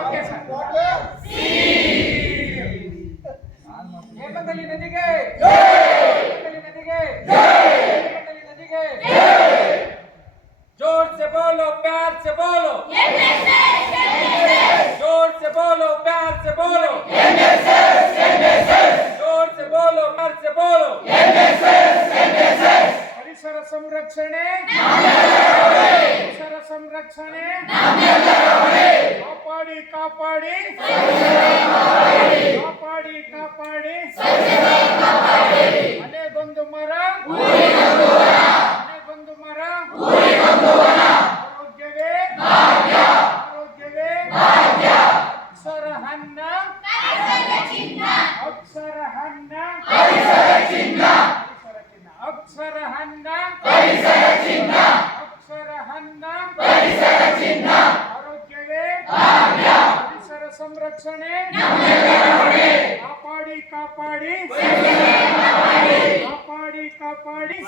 Okay sir. ಹೇಮಂತಲಿ ನದಿಗೆ नदिगे जोर से बोलो प्यार से बोलो जोर से बोलो प्यार से बोलो जोर से बोलो प्यार से बोलो परिसर संरक्षणे कापाड़ी कापाड़ी कापाड़ी कापाड़ी मने बंधु मर आरोग्ಯವೇ ಅಕ್ಷರ ಹನ್ನ ಅಕ್ಷರ ಹನ್ನ ಅಕ್ಷರ ಹನ್ನ ಆರೋಗ್ಯವೇ ಪರಿಸರ ಸಂರಕ್ಷಣೆ ಕಾಪಾಡಿ ಕಾಪಾಡಿ ಕಾಪಾಡಿ ಕಾಪಾಡಿ